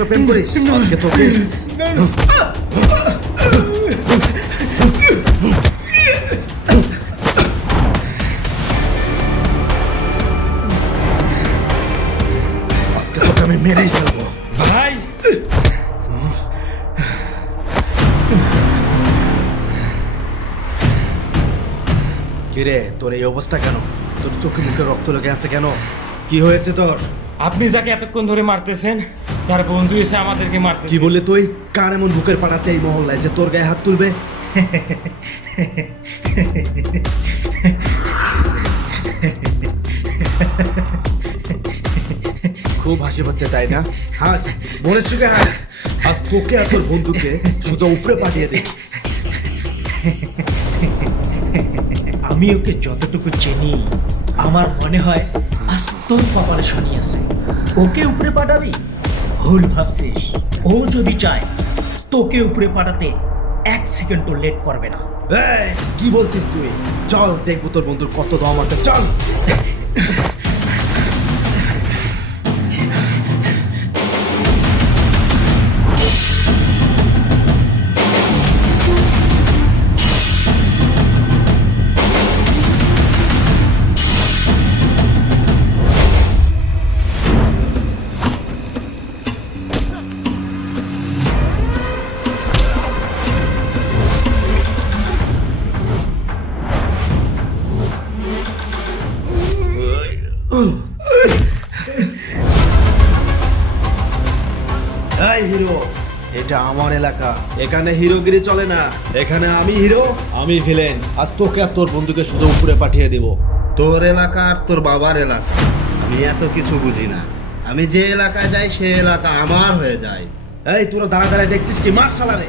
সঙ্গে প্রেম করিস। আজকে তোকে। আজকে তোকে আমি মেরেই ফেলব। ভাই। কিরে তোর এই অবস্থা কেন? তোর চোখে মুখে রক্ত লেগে আছে কেন? কি হয়েছে তোর? আপনি যাকে এতক্ষণ ধরে মারতেছেন তার বন্ধু এসে আমাদেরকে মারতেছে। কি বললি তুই? কার এমন বুকের পাঠাচ্ছে এই মহল্লায় যে তোর গায়ে হাত তুলবে? খুব হাসি পাচ্ছে তাই না? হাস মনের সুখে হাস। আজ তোকে আর তোর বন্ধুকে সোজা উপরে পাঠিয়ে দে। আমি ওকে যতটুকু চিনি আমার মনে হয় তোর কপালে শনি আছে। ওকে উপরে পাঠাবি? ভুল ভাবছিস। ও যদি চায়, তোকে উপরে পাঠাতে এক সেকেন্ডও লেট করবে না। কি বলছিস তুই? চল, দেখব তোর বন্ধুর কত দম আছে। চল। আমার এলাকা। এখানে হিরোগিরি চলে না। এখানে আমি হিরো আমি ভিলেন আজ তোকে আর তোর বন্ধুকে শুধু উপরে পাঠিয়ে দিব। তোর এলাকা আর তোর বাবার এলাকা। আমি এত কিছু বুঝি না। আমি যে এলাকায় যাই সে এলাকা আমার হয়ে যায়। এই তোরা দাঁড়া দাঁড়ায় দেখছিস কি? মার শালারে।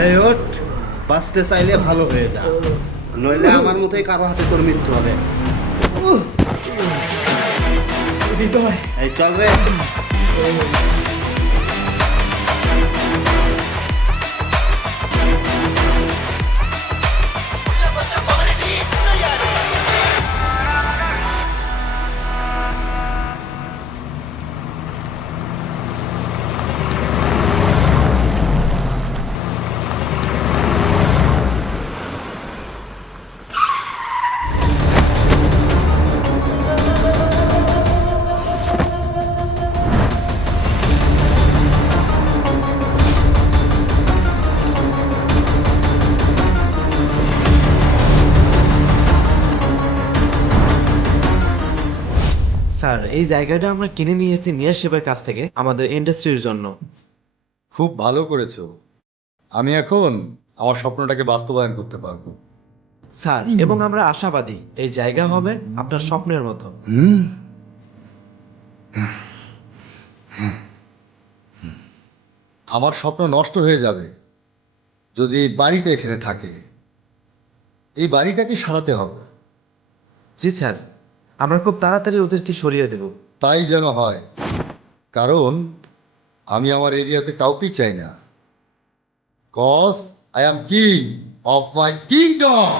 এই ওঠ বাঁচতে চাইলে ভালো হয়ে যা নইলে আমার মতোই কারও হাতে তোর মৃত্যু হবে হৃদয় এই চল রে এই জায়গাটা আমরা কিনে নিয়েছি নিয়াজ শেফের কাছ থেকে আমাদের ইন্ডাস্ট্রির জন্য। খুব ভালো করেছ। আমি এখন আমার স্বপ্নটাকে বাস্তবায়ন করতে পারব। স্যার এবং আমরা আশাবাদী এই জায়গা হবে আপনার স্বপ্নের মতো। হুম? আমার স্বপ্ন নষ্ট হয়ে যাবে যদি এই বাড়িটা এখানে থাকে। এই বাড়িটাকে সারাতে হবে। জি স্যার। আমরা খুব তাড়াতাড়ি ওদেরকে সরিয়ে দেব। তাই যেন হয়। কারণ আমি আমার এরিয়াতে কাউকেই চাই না। Cause I am king of my kingdom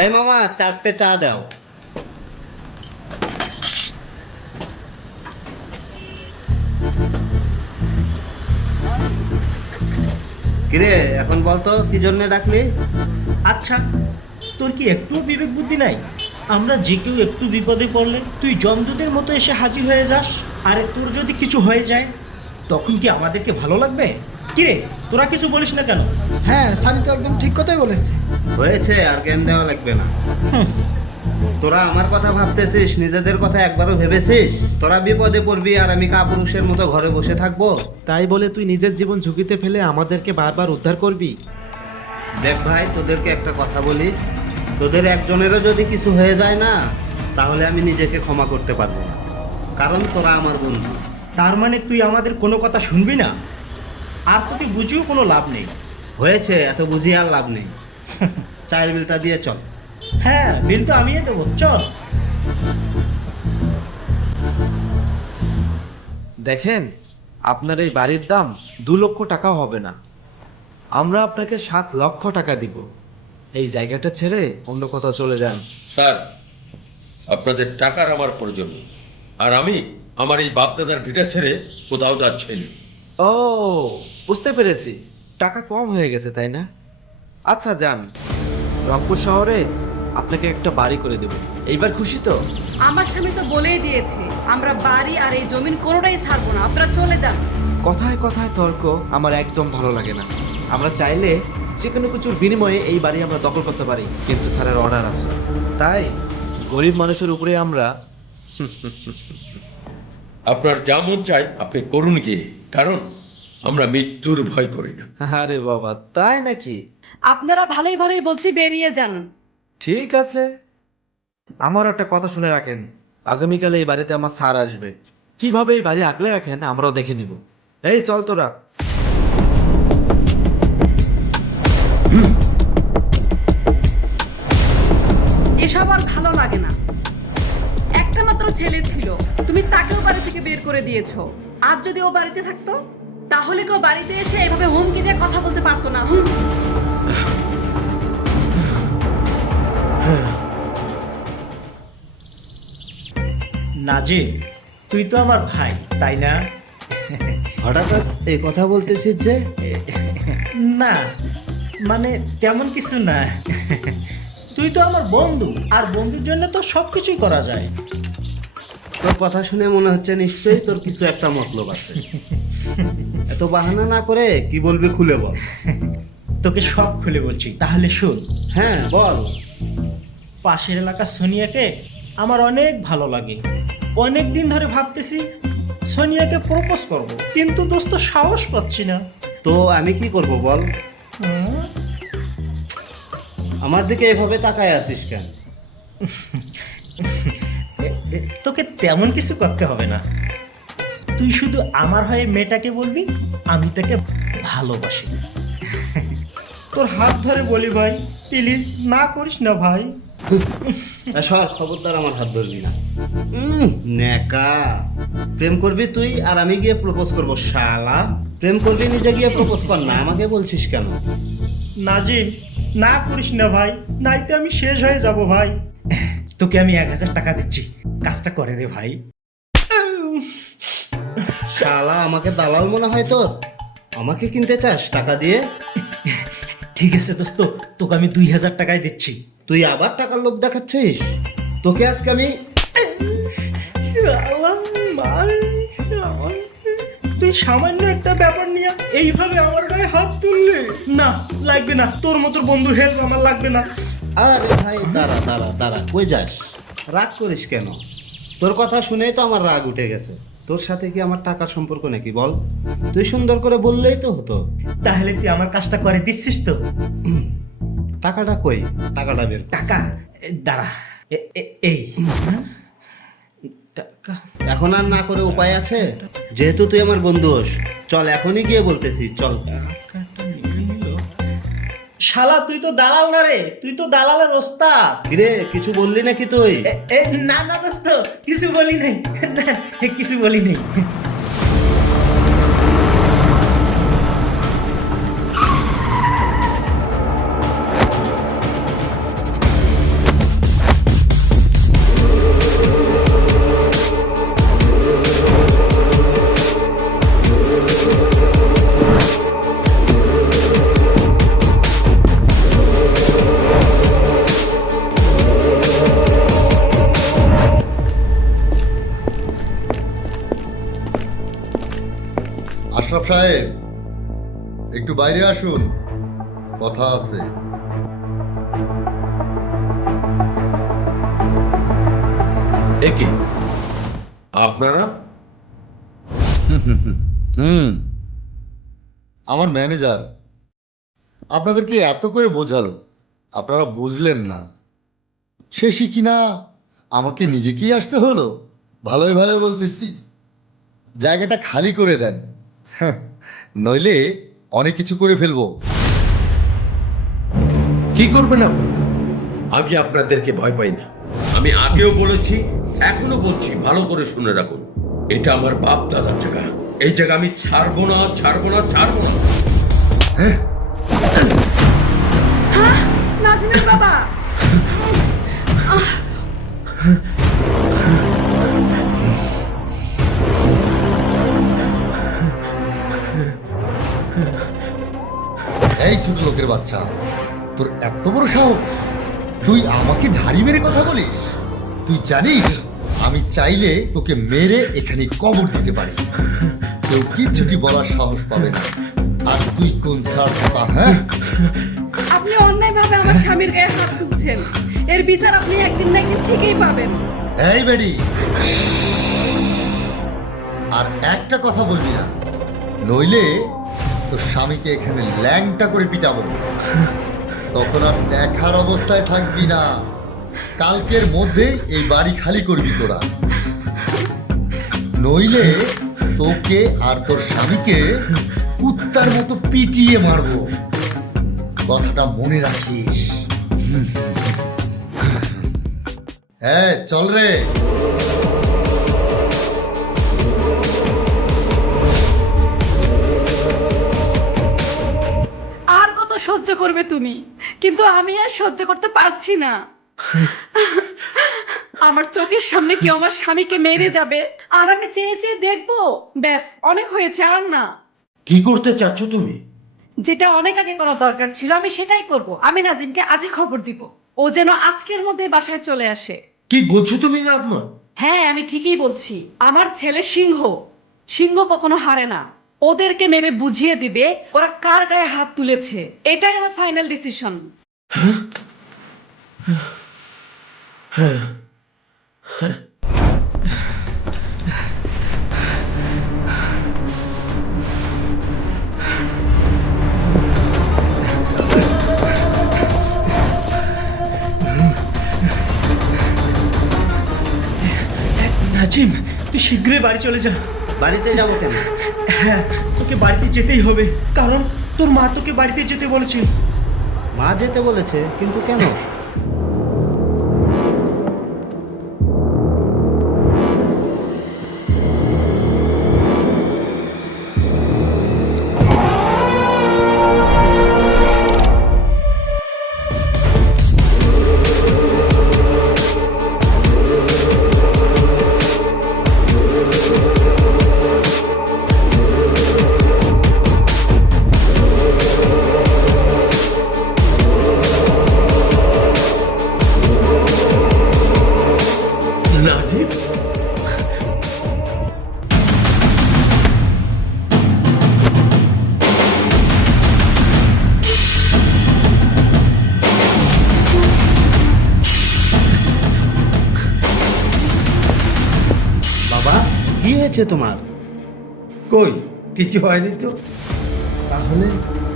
এই মামা চারটে চা দাও। কিরে এখন বলতো কি জন্য ডাকলি? আচ্ছা তোর কি একটুও বিবেক বুদ্ধি নাই? আমরা যে কেউ একটু বিপদে পড়লে তুই জমদূতের মতো এসে হাজির হয়ে যাস। আরে তোর যদি কিছু হয়ে যায় তখন কি আমাদেরকে ভালো লাগবে? কিরে তোরা কিছু বলিস না কেন? হ্যাঁ সানি তো একদম ঠিক কথাই বলেছে। হয়েছে আর জ্ঞান দেওয়া লাগবে না। তোরা আমার কথা ভাবতেছিস নিজেদের কথা একবারও ভেবেছিস? তোরা বিপদে পড়বি আর আমি কাপুরুষের মতো ঘরে বসে থাকব। তাই বলে তুই নিজের জীবন ঝুঁকিতে ফেলে আমাদেরকে বারবার উদ্ধার করবি। দেখ ভাই তোদেরকে একটা কথা বলি। তোদের একজনেরও যদি কিছু হয়ে যায় না তাহলে আমি নিজেকে ক্ষমা করতে পারব না। কারণ তোরা আমার বন্ধু। তার মানে তুই আমাদের কোনো কথা শুনবি না? আর তোকে বুঝিও কোনো লাভ নেই। হয়েছে এত বুঝি আর লাভ নেই। চায়ের বিলটা দিয়ে চল। হ্যাঁ বিল তো আমিই দেবো চল। দেখেন আপনার এই বাড়ির দাম দু লক্ষ টাকা হবে না। আমরা আপনাকে সাত লক্ষ টাকা দিব। এই জায়গাটা ছেড়ে অন্য কোথাও চলে যান। স্যার আপনাদের টাকার আমার প্রয়োজন নেই। আর আমি আমার এই বাপদাদার ভিটা ছেড়ে কোথাও যাচ্ছি না। ও বুঝতে পেরেছি। টাকা কম হয়ে গেছে তাই না? আচ্ছা যান। রংপুর শহরে আপনাকে একটা বাড়ি করে দেব। এইবার খুশি তো? আমার স্বামী তো বলেই দিয়েছে আমরা বাড়ি আর এই জমিন কোনোটাই ছাড়বো না আপনারা চলে যান। কথায় কথায় তর্ক আমার একদম ভালো লাগে না। আমরা চাইলে যে কোনো কিছুর বিনিময়ে এই বাড়ি আমরা দখল করতে পারি কিন্তু স্যারের অর্ডার আছে। তাই? গরিব মানুষের উপরে আমরা। আপনার যা মন চাই আপনি করুন গিয়ে কারণ আমরা মৃত্যুর ভয় করি না। আরে বাবা তাই নাকি? আপনারা ভালোই ভালোই বলছি বেরিয়ে যান। ঠিক আছে। আমার একটা কথা শুনে রাখেন। আগামীকাল এই বাড়িতে আমার স্যার আসবে। কীভাবে এই বাড়ি আগলে রাখেন, আমরাও দেখে নিব। এই, চল তোরা। এসব আর ভালো লাগে না। একটা মাত্র ছেলে ছিল, তুমি তাকেও বাড়ি থেকে বের করে দিয়েছ। আজ যদি ও বাড়িতে থাকতো, তাহলে কেউ বাড়িতে এসে এভাবে হুমকি দিয়ে কথা বলতে পারতো না। হুম। নাজিম তুই তো আমার ভাই তাই না? হঠাৎ এই কথা বলতেছিস যে? না মানে তেমন কিছু না। তুই তো আমার বন্ধু আর বন্ধুর জন্য তো সব কিছুই করা যায়। তোর কথা শুনে মনে হচ্ছে নিশ্চয়ই তোর কিছু একটা মতলব আছে। এত বাহানা না করে কি বলবি খুলে বল। তোকে সব খুলে বলছি তাহলে শোন। হ্যাঁ বল। পাশের এলাকা সোনিয়াকে আমার অনেক ভালো লাগে। অনেক দিন ধরে ভাবতেছি সোনিয়াকে প্রপোজ করব কিন্তু দোস্ত সাহস পাচ্ছি না। তো আমি কি করব বল? আমার দিকে এভাবে তাকায় আছিস কেন? তোকে তেমন কিছু করতে হবে না। তুই শুধু আমার হয়ে মেয়েটাকে বলবি আমি তাকে ভালোবাসি। তোর হাত ধরে বলি ভাই প্লিজ না করিস না ভাই। সর খবরদার আমার হাত ধরবি না। নেকা। প্রেম করবি তুই আর আমি গিয়ে প্রপোজ করব শালা। প্রেম করবি নিজে গিয়ে প্রপোজ কর না। আমাকে বলছিস কেন? নাজিম না করিস না ভাই। নাইতে আমি শেষ হয়ে যাব ভাই। তোকে আমি এক হাজার টাকা দিচ্ছি। কাজটা করে দে ভাই। শালা আমাকে দালাল মনে হয় তোর? আমাকে কিনতে চাস টাকা দিয়ে? ঠিক আছে দোস্ত তোকে আমি দুই হাজার টাকায় দিচ্ছি। তুই আবার টাকার লোভ দেখাচ্ছিস? তোকে আজকে আমি তুই সামান্য একটা ব্যাপার নিয়ে এইভাবে আমার গায়ে হাত তুললে? না লাগবে না। তোর মতো বন্ধুর হেল্প আমার লাগবে না। আরে ভাই দাঁড়া দাঁড়া দাঁড়া। কই যাস? রাগ করিস কেন? তোর কথা শুনেই তো আমার রাগ উঠে গেছে। তোর সাথে কি আমার টাকার সম্পর্ক নাকি বল? তুই সুন্দর করে বললেই তো হতো। তাহলে তুই আমার কাজটা করে দিচ্ছিস তো? টাকাটা কই? টাকাটা বের কর। টাকা? এ, দাঁড়া। এ- এ- এই। টাকা। এখন আর না করে উপায় আছে? যেহেতু তুই আমার বন্ধু হোস চল এখনই গিয়ে বলতেছি চল। শালা তুই তো দালাল না রে? তুই তো দালালের ওস্তাদ। কিরে কিছু বললি নাকি তুই? এ- এ, না না দোস্ত কিছু বলি নাই। না, এ, কিছু বলি নাই। সাহেব একটু বাইরে আসুন। কথা আছে। একে আপনারা? হুম। আমার ম্যানেজার আপনাদেরকে এত করে বোঝালো? আপনারা বুঝলেন না। শেষই কিনা আমাকে নিজেকেই আসতে হলো? ভালোই ভালো বলতেছি। জায়গাটা খালি করে দেন। নইলে অনেক কিছু করে ফেলব। কি করবেন আপনি? আমি আপনাদেরকে ভয় পাই না। আমি আগেও বলেছি এখনও বলছি ভালো করে শুনে রাখুন। এটা আমার বাপ দাদার জায়গা। এই জায়গা আমি ছাড়বো না ছাড়বো না ছাড়বো না। নাজিমের বাবা। এই ছোট লোকের বাচ্চা তোর এত বড় সাহস? তুই আমাকে ঝাড়ি মেরে কথা বলিস? তুই জানিস আমি চাইলে তোকে মেরে এখানে কবর দিতে পারি। কেউ কিচ্ছুটি বলার সাহস পাবে না। আর তুই কোন সার কথা হ্যাঁ? আপনি অন্যায় অন্যায়ভাবে আমার স্বামীর গায়ে হাত তুলছেন। এর বিচার আপনি একদিন না একদিন ঠিকই পাবেন। এই বেডি। আর একটা কথা বলবি না। নইলে তোর স্বামীকে এখানে ল্যাংটা করে পিটাবো। তখন আর দেখার অবস্থায় থাকবি না। কালকের মধ্যে এই বাড়ি খালি করবি তোরা। নইলে তোকে আর তোর স্বামীকে কুত্তার মতো পিটিয়ে মারবো। কথাটা মনে রাখিস। হ্যাঁ চল রে। করবে তুমি। কিন্তু আমি আর সহ্য করতে পারছি না। আমার চোখের সামনে কেউ আমার স্বামীকে মেরে যাবে। আর আমি চেয়ে চেয়ে দেখব। ব্যাস অনেক হয়েছে আর না। কি করতে চাচ্ছ তুমি? যেটা অনেক আগে করা দরকার ছিল আমি সেটাই করব। আমি নাজিমকে আজই খবর দিব। ও যেন আজকের মধ্যে বাসায় চলে আসে। কি বলছো তুমি নাজমা? হ্যাঁ আমি ঠিকই বলছি। আমার ছেলে সিংহ। সিংহ কখনো হারে না। ওদেরকে মেরে বুঝিয়ে দিবে ওরা কার গায়ে হাত তুলেছে। এটাই আমার ফাইনাল ডিসিশন নাজিম তুই শীঘ্রই বাড়ি চলে যা। বাড়িতে যাব কেন? হ্যাঁ তোকে বাড়িতে যেতেই হবে। কারণ তোর মা তোকে বাড়িতে যেতে বলেছে। মা যেতে বলেছে, কিন্তু কেন? হয়েছে তোমার? কই? কিছু হয়নি তো। তাহলে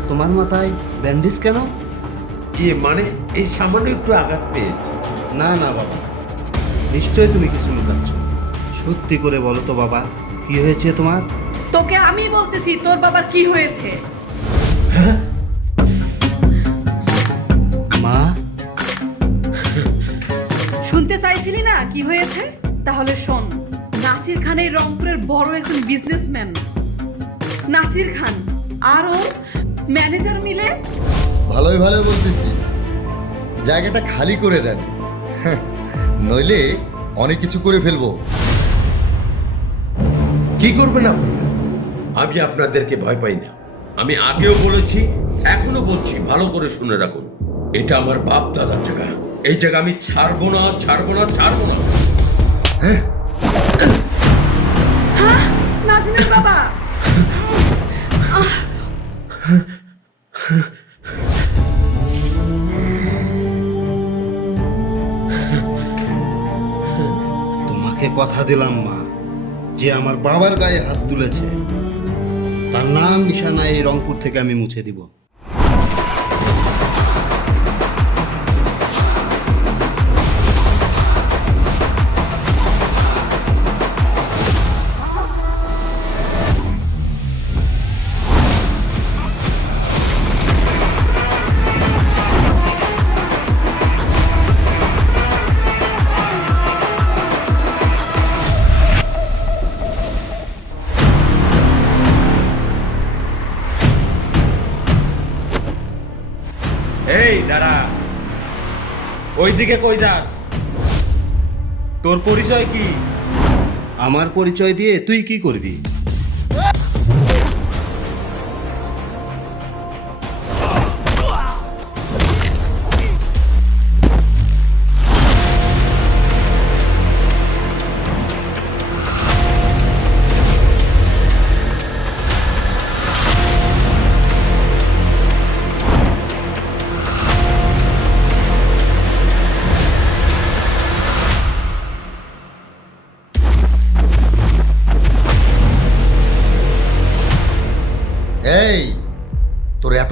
তোমার মাথায় ব্যান্ডেজ কেন? ইয়ে মানে এই সামান্য একটু আঘাত পেয়েছি। না না বাবা। নিশ্চয়ই তুমি কিছু লুকাচ্ছ। সত্যি করে বলো তো বাবা কি হয়েছে তোমার? তোকে আমি বলতেছি তোর বাবার কি হয়েছে? মা? শুনতে চাইছিলি না কি হয়েছে? তাহলে শোন। নাসির খান এই রংপুরের বড় একজন বিজনেসম্যান নাসির খান আর ও ম্যানেজার মিলে? ভালোই ভালো বলতেছি। জায়গাটা খালি করে দেন। হ্যাঁ, নইলে অনেক কিছু করে ফেলব। কি করবেন আপনারা? আমি আপনাদেরকে ভয় পাই না। আমি আগেও বলেছি এখনও বলছি ভালো করে শুনে রাখুন। এটা আমার বাপ দাদার জায়গা। এই জায়গা আমি ছাড়বো না ছাড়বো না ছাড়বো না। নাজিমের বাবা। কথা দিলাম মা, যে আমার বাবার গায়ে হাত তুলেছে। তার নাম নিশানা এই রংপুর থেকে আমি মুছে দিব। ওইদিকে কই যাস? তোর পরিচয় কি? আমার পরিচয় দিয়ে তুই কি করবি?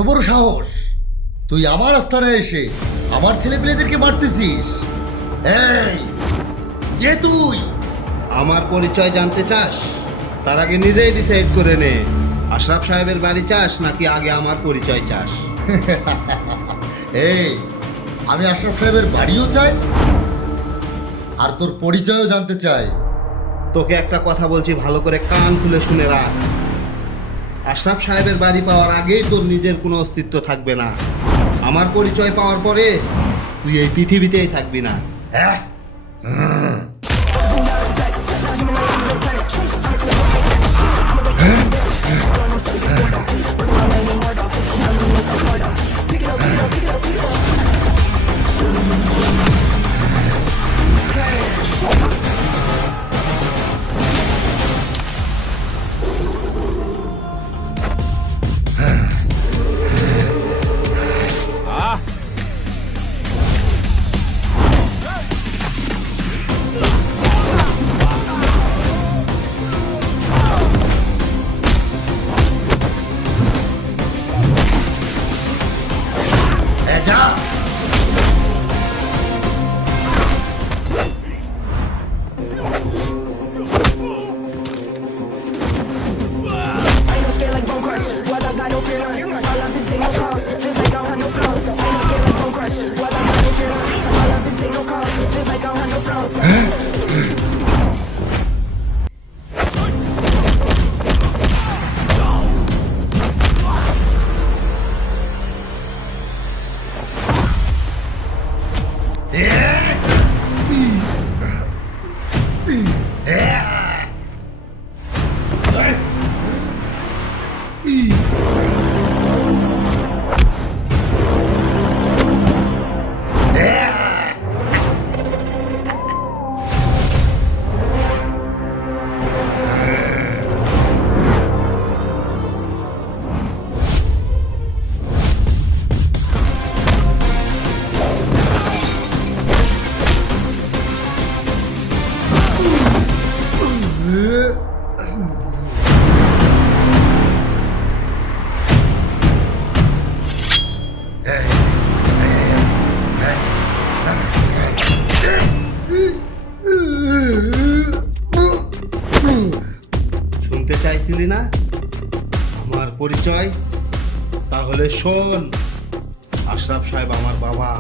বড় সাহস। তুই আমার আস্থানে এসে আমার ছেলে পেলেদেরকে মারতেছিস কে তুই? আমার পরিচয় জানতে চাস? তার আগে নিজেই ডিসাইড করে নে। আশরাফ সাহেবের বাড়ি চাস নাকি আগে আমার পরিচয় চাস? এই, আমি আশরাফ সাহেবের বাড়িও চাই আর তোর পরিচয়ও জানতে চাই। তোকে একটা কথা বলছি, ভালো করে কান খুলে শুনে রাখ। আশরাফ সাহেবের বাড়ি পাওয়ার আগেই তোর নিজের কোনো অস্তিত্ব থাকবে না। আমার পরিচয় পাওয়ার পরে তুই এই পৃথিবীতেই থাকবি না। হ্যাঁ? No fear. All of this take no cost. Feels like I don't have no flaws. Ain't no scared like bone crush. What I got no fear none. All of this take no cost. Feels like I don't have no flaws. শুনতে চাইছিলি না? আমার পরিচয়? তাহলে শোন আশরাফ সাহেব আমার বাবা।